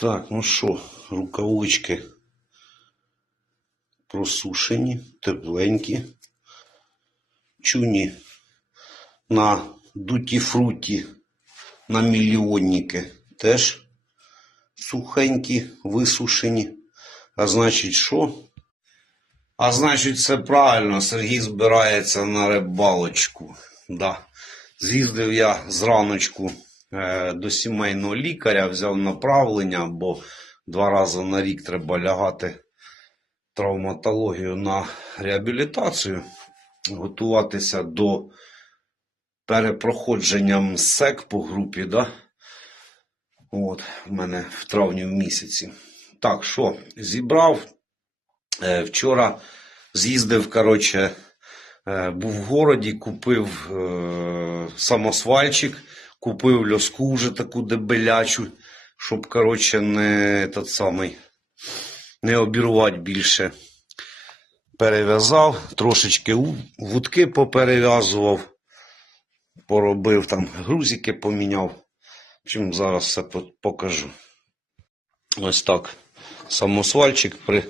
Так, ну що, рукавички просушені, тепленькі. Чуні на дуті фруті на мільйонники теж сухенькі, висушені. А значить, що? А значить, все правильно, Сергій збирається на рибалочку. Да. З'їздив я зраночку до сімейного лікаря, взяв направлення, бо два рази на рік треба лягати травматологію на реабілітацію, готуватися до перепроходження МСЕК по групі. Да? От, в мене в травні в місяці. Так, що, зібрав. Е, Вчора з'їздив, коротше, е, був в городі, купив е, самосвальчик, купив льоску вже таку дебелячу, щоб, коротше, не, тот самий, не обірвати більше. Перев'язав, трошечки вудки поперев'язував, поробив там, грузики поміняв. Чим зараз все покажу. Ось так. Самосвальчик при,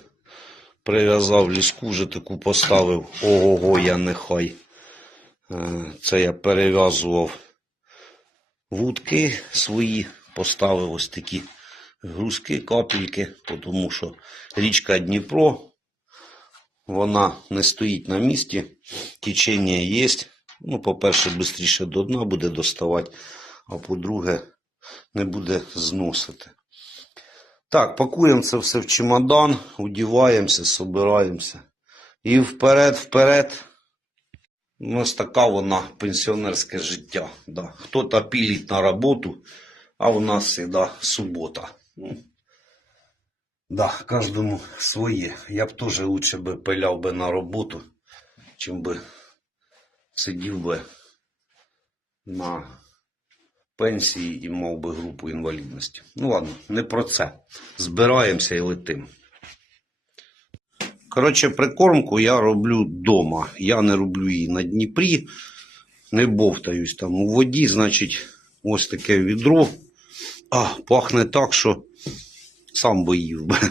прив'язав ліску, вже таку поставив. Ого-го, я нехай. Е, Це я перев'язував вудки свої, поставив ось такі грузки, капельки, тому що річка Дніпро, вона не стоїть на місці, течення є. Ну, по-перше, швидше до дна буде доставати, а по-друге, не буде зносити. Так, пакуємо це все в чемодан, одіваємося, собираємося. І вперед, нас така вона пенсіонерське життя. Да. Хто-то пілить на роботу, а у нас завжди субота. Ну, Да, кожному своє. Я б теж лучше би пиляв би на роботу, чим би сидів би на пенсії і мав би групу інвалідності. Ну ладно, не про це. Збираємося і летим. Коротше, прикормку я роблю вдома. Я не роблю її на Дніпрі, не бовтаюсь там у воді, значить, ось таке відро. А, пахне так, що сам боїв би.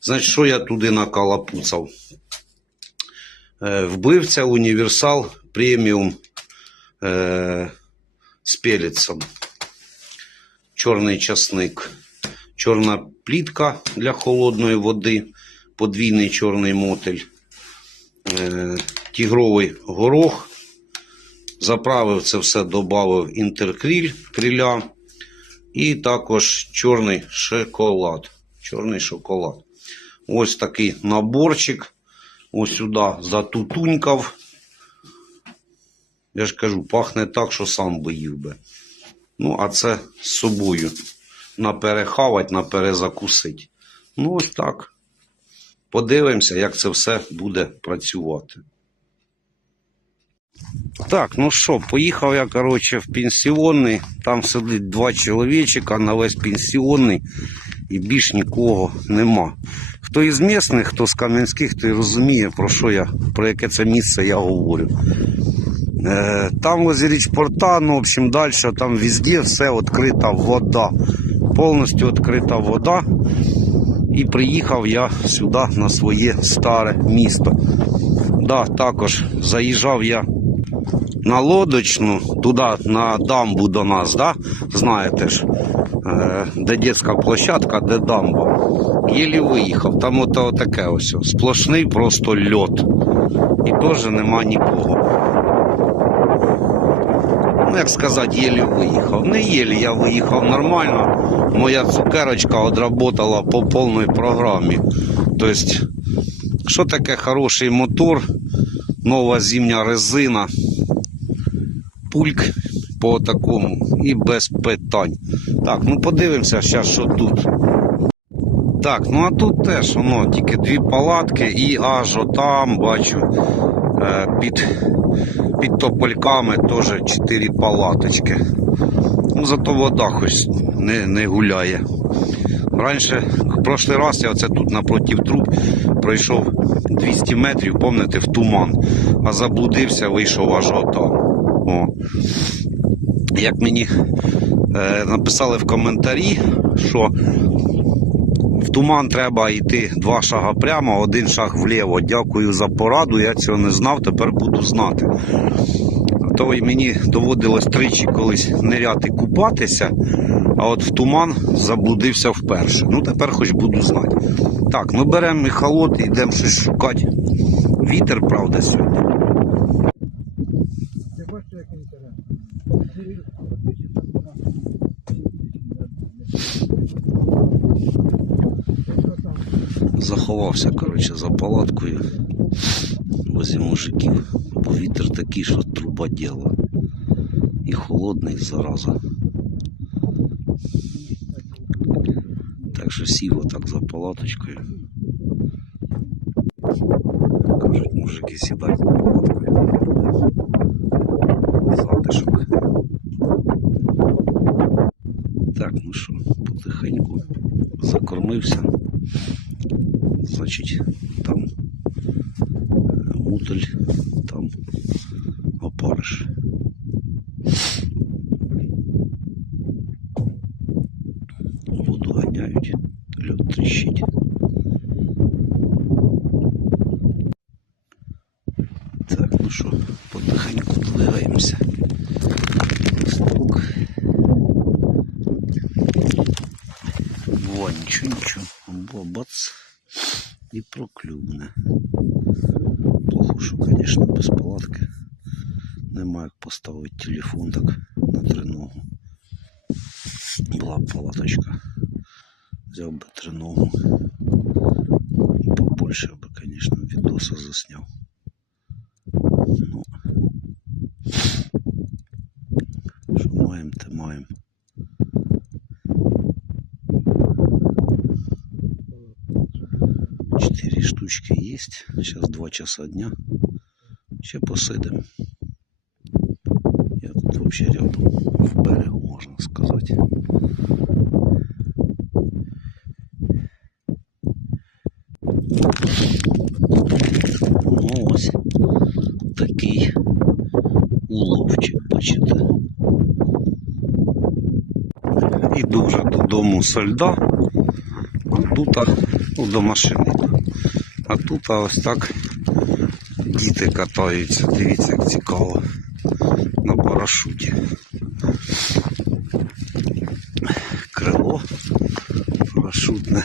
Значить, що я туди накалапуцав? Е, вбивця універсал преміум е, з пелецом. Чорний часник. Чорна плітка для холодної води, подвійний чорний мотель, е, тігровий горох. Заправив це все, додав інтеркріль криля і також чорний шоколад. Чорний шоколад. Ось такий наборчик. Ось сюди затутунькав. Я ж кажу, пахне так, що сам боїв би. Ну, а це з собою. Наперехавать, наперезакусить. Ну, ось так. Подивимося, як це все буде працювати. Так, ну що, поїхав я, коротше, в пенсіонний. Там сидить два чоловічика на весь пенсіонний і більш нікого нема. Хто із місних, хто з Кам'янських, той розуміє, про що я, про яке це місце я говорю. Е, Там возле річпорта, ну, в общем, далі, там везде все відкрита вода. Повністю відкрита вода. І приїхав я сюди на своє старе місто. Да, також заїжджав я на лодочну, туди на дамбу до нас, да? знаєте ж, е, де дитяча площадка, де дамба. Єлі виїхав, там ото таке ось, сплошний просто льот. І теж нема нікого. Як сказати, єлі виїхав. Не єлі, я виїхав нормально. Моя цукерочка отработала по повній програмі. Тобто, що таке хороший мотор, нова зимня резина, пульк по такому і без питань. Так, ну подивимося зараз, що тут. Так, ну а тут теж воно тільки дві палатки і аж отам бачу під, під топольками теж чотири палаточки. Ну, зато вода хоч не, не гуляє. Раніше, в прошлий раз я оце тут напротив труб пройшов 200 метрів, помните, в туман, а заблудився, вийшов аж отам. О. Як мені е, написали в коментарі, що в туман треба йти два шага прямо, один шаг вліво. Дякую за пораду. Я цього не знав, тепер буду знати. То і мені доводилось тричі колись ниряти купатися, а от в туман заблудився вперше. Ну тепер хоч буду знати. Так, ми беремо міхалот і йдемо щось шукати. Вітер, правда, сьогодні. Ти бачиш, як інтересно. Заховався, коротше, за палаткою возле мужиків. Бо вітер такий, що труба діла. І холодний, зараза. Так що сів отак за палаточкою. Кажуть, мужики сідай за палаткою. Затишок. Так, ну що, потихеньку закормився. Значить, там е, мутель, там опариш. Воду ганяють, льод тріщить. Так, ну що, потихеньку двигаємося. Стук. Бува, нічого, нічого. Бо бац. І проклюбне. Плохо, що, звісно, без палатки. Нема як поставити телефон так на триногу. Була б палаточка. Взяв би триногу. Побольше би, звісно, відоса засняв. Ну, що маємо, те маємо. Штучки есть. Сейчас два часа дня. Ще посидим. Я тут вообще рядом в берегу, можна сказати. Ну ось такий уловчик, бачите. Іду вже додому со льда. А тут ну, до машини. А тут а, ось так діти катаються. Дивіться, як цікаво. На парашуті. Крило парашутне.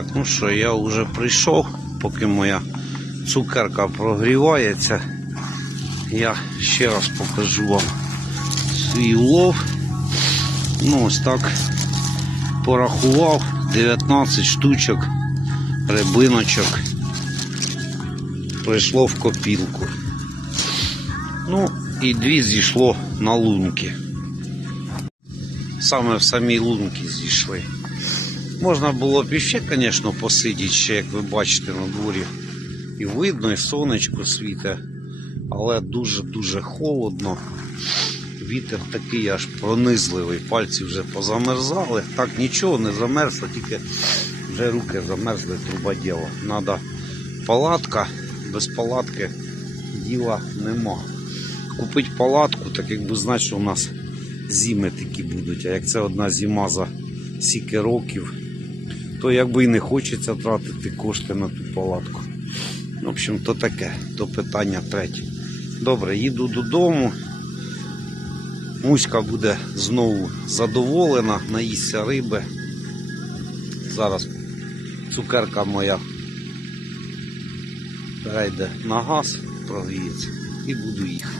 Так, ну що, я вже прийшов, поки моя цукерка прогрівається. Я ще раз покажу вам свій улов. Ну, ось так порахував 19 штучок рибиночок. Прийшло в копілку. Ну, і дві зійшло на лунки. Саме в самій лунки зійшли. Можна було б іще, звісно, посидіти ще, як ви бачите, на дворі. І видно, і сонечко світе, але дуже-дуже холодно. Вітер такий аж пронизливий, пальці вже позамерзали. Так нічого не замерзло, тільки вже руки замерзли труба діло. Надо палатка, без палатки діла нема. Купити палатку, так якби знати, що у нас зими такі будуть. А як це одна зима за стільки років, то якби і не хочеться тратити кошти на ту палатку. В общем, то таке, то питання третє. Добре, їду додому. Муська буде знову задоволена, наїсться риби. Зараз цукерка моя перейде на газ, прогріється і буду їхати.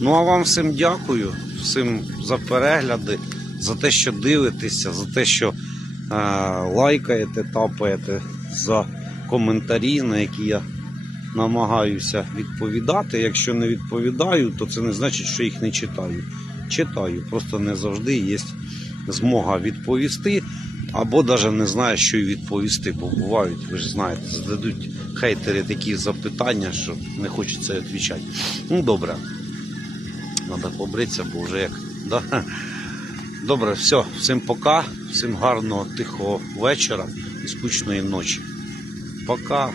Ну а вам всім дякую, всім за перегляди, за те, що дивитеся, за те, що лайкаєте, тапаєте, за коментарі, на які я намагаюся відповідати. Якщо не відповідаю, то це не значить, що їх не читаю. Читаю, просто не завжди є змога відповісти, або навіть не знаю, що й відповісти, бо бувають, ви ж знаєте, зададуть хейтери такі запитання, що не хочеться відповідати. Ну, добре. Треба побритися, бо вже як. Да? Добре, все, всім пока, всім гарного, тихого вечора і скучної ночі. Пока.